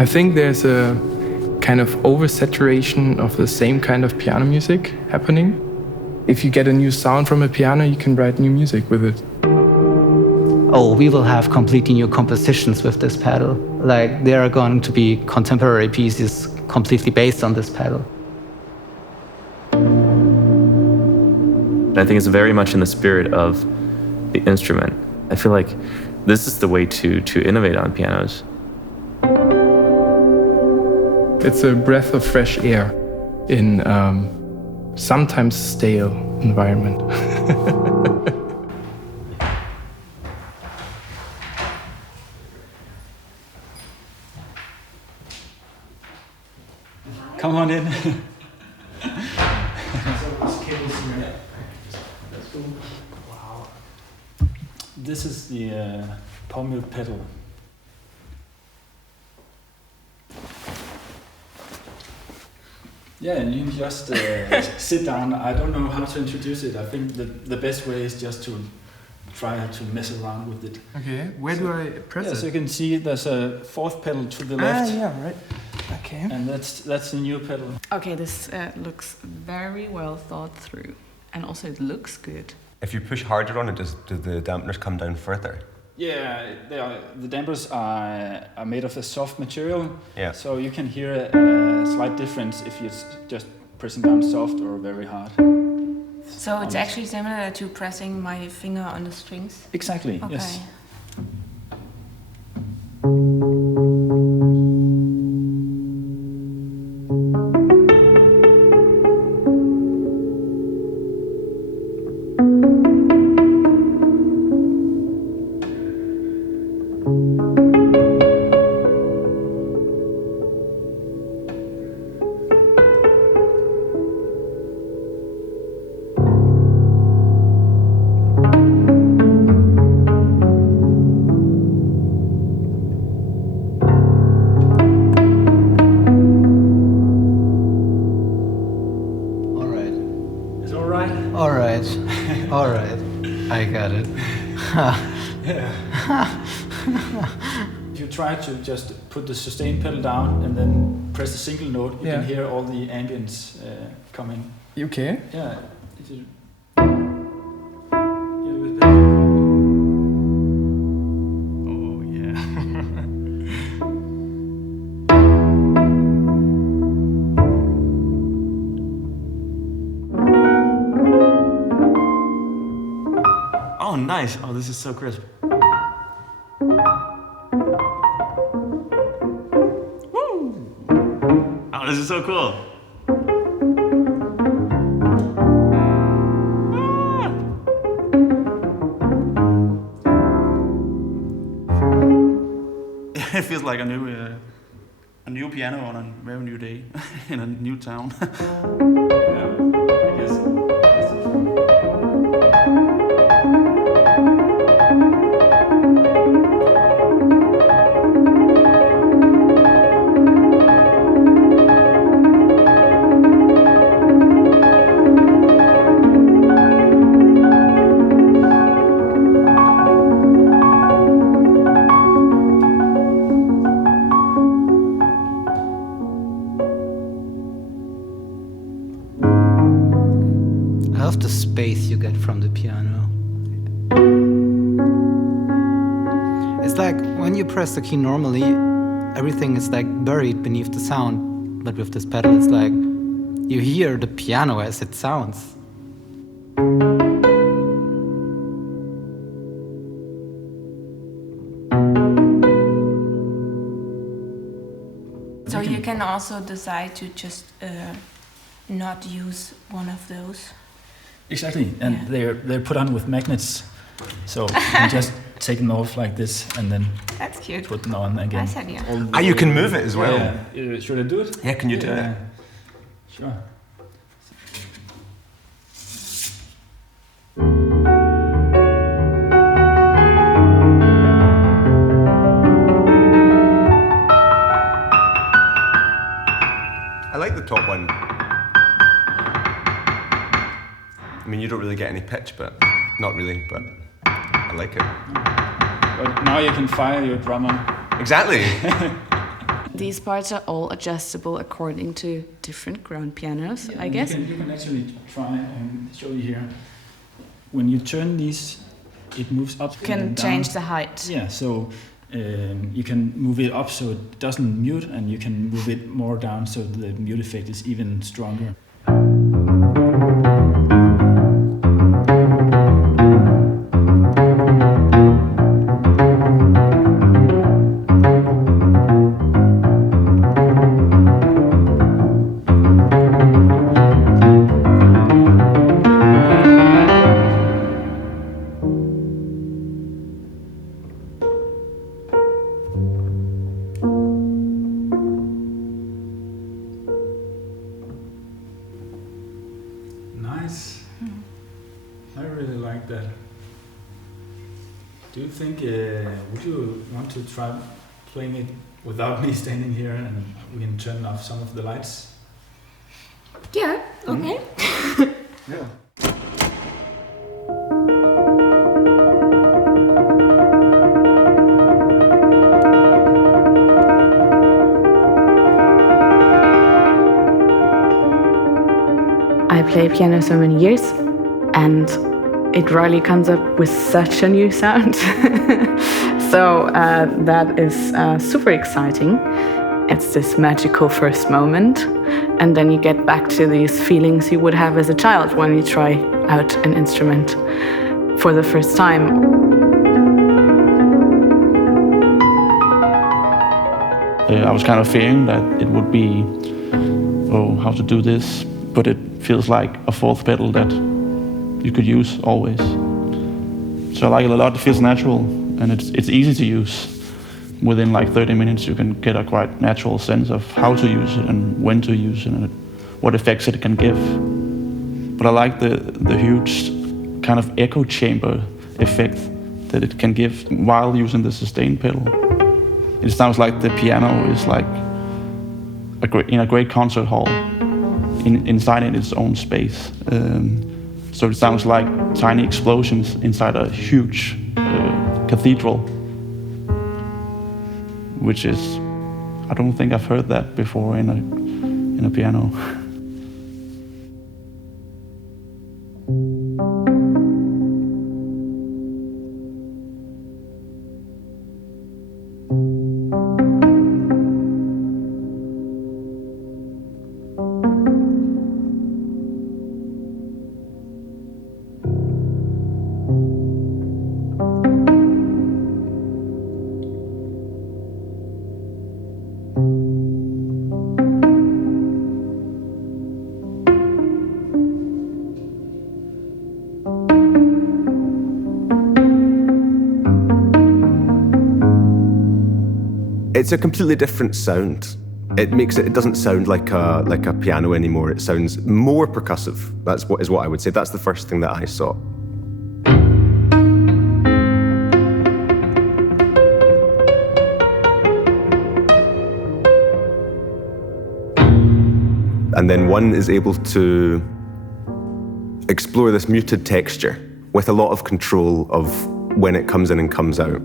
I think there's a kind of oversaturation of the same kind of piano music happening. If you get a new sound from a piano, you can write new music with it. Oh, we will have completely new compositions with this pedal. Like, there are going to be contemporary pieces completely based on this pedal. I think it's very much in the spirit of the instrument. I feel like this is the way to innovate on pianos. It's a breath of fresh air in sometimes stale environment. Come on in. Wow. This is the pommel pedal. Yeah, and you can just sit down. I don't know how to introduce it. I think the best way is just to try to mess around with it. Okay, where do I press it? So you can see there's a fourth pedal to the left. Yeah, right. Okay. And that's the new pedal. Okay, this looks very well thought through, and also it looks good. If you push harder on it, do the dampeners come down further? Yeah, the dampers are made of a soft material, Yeah. so you can hear a slight difference if you're just pressing down soft or very hard. So it's actually similar to pressing my finger on the strings? Exactly, Okay. yes. All right, I got it. If you try to just put the sustain pedal down and then press a single note, you can hear all the ambience coming. Okay. Yeah. Oh yeah. Oh, nice. Oh, this is so crisp. Woo! Oh, this is so cool. It feels like a new piano on a very new day in a new town. Yeah, I guess. I love the space you get from the piano. It's like when you press the key normally, everything is like buried beneath the sound. But with this pedal, it's like you hear the piano as it sounds. So you can also decide to just not use one of those. Exactly, and they're put on with magnets, so you can just take them off like this and then That's cute. put them on again. Nice idea. Ah, you can move it as well. Yeah. Should I do it? Yeah, can you do it? Sure. I like the top one. I mean, you don't really get any pitch, but not really, but I like it. But now you can fire your drum on. Exactly. these parts are all adjustable according to different grand pianos, I guess. You can actually try and show you here. When you turn these, it moves up. You can change the height. Yeah, so you can move it up so it doesn't mute, and you can move it more down so the mute effect is even stronger. Nice. I really like that. Do you think, would you want to try playing it without me standing here and we can turn off some of the lights? Yeah, okay. Yeah. I play piano so many years, and it rarely comes up with such a new sound. So that is super exciting. It's this magical first moment, and then you get back to these feelings you would have as a child when you try out an instrument for the first time. I was kind of fearing that it would be, oh, how to do this, but it feels like a fourth pedal that you could use always. So I like it a lot. It feels natural, and it's easy to use. Within like 30 minutes you can get a quite natural sense of how to use it and when to use it and what effects it can give. But I like the huge kind of echo chamber effect that it can give while using the sustain pedal. It sounds like the piano is like in a great concert hall, inside in its own space. So it sounds like tiny explosions inside a huge cathedral, which is, I don't think I've heard that before in a piano. It's a completely different sound. It doesn't sound like a piano anymore. It sounds more percussive. That's what I would say. That's the first thing that I saw. And then one is able to explore this muted texture with a lot of control of when it comes in and comes out.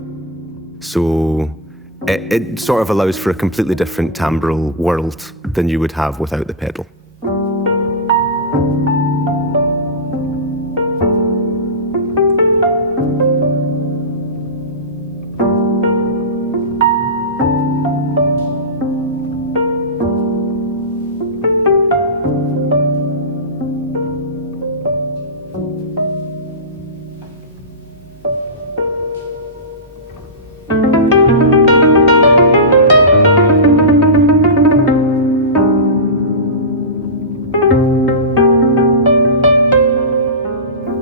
So it sort of allows for a completely different timbral world than you would have without the pedal.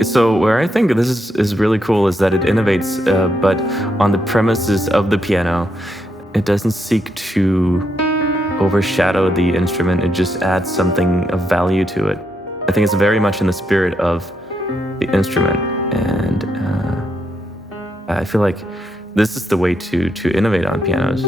So where I think this is really cool is that it innovates, but on the premises of the piano. It doesn't seek to overshadow the instrument, it just adds something of value to it. I think it's very much in the spirit of the instrument, and I feel like this is the way to innovate on pianos.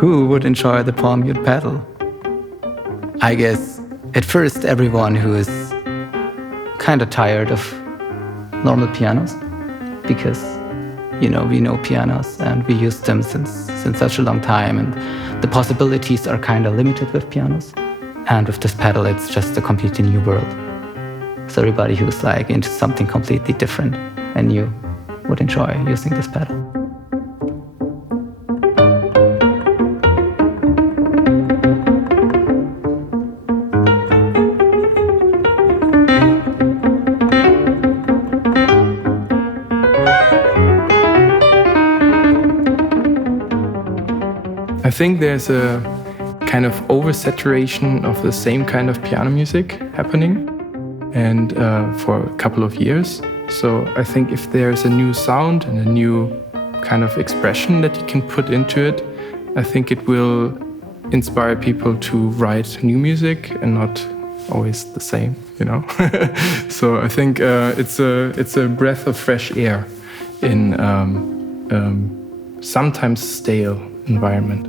Who would enjoy the palm mute pedal? I guess at first everyone who is kind of tired of normal pianos, because we know pianos and we use them since such a long time, and the possibilities are kind of limited with pianos. And with this pedal, it's just a completely new world. So everybody who's like into something completely different and new would enjoy using this pedal. I think there's a kind of oversaturation of the same kind of piano music happening, and for a couple of years. So I think if there's a new sound and a new kind of expression that you can put into it, I think it will inspire people to write new music and not always the same, So I think it's a breath of fresh air in sometimes stale environment.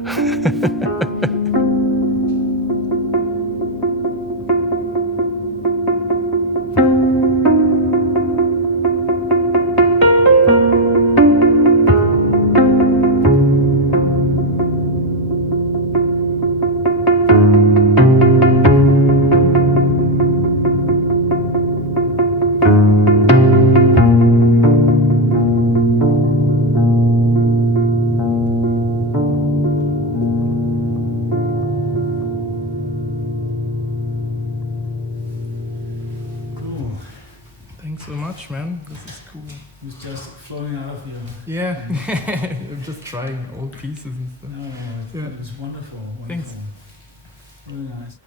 Thanks so much, man. This is cool. It was just flowing out of you. Yeah, I'm just trying old pieces and stuff. No, it was wonderful. Thanks. Really nice.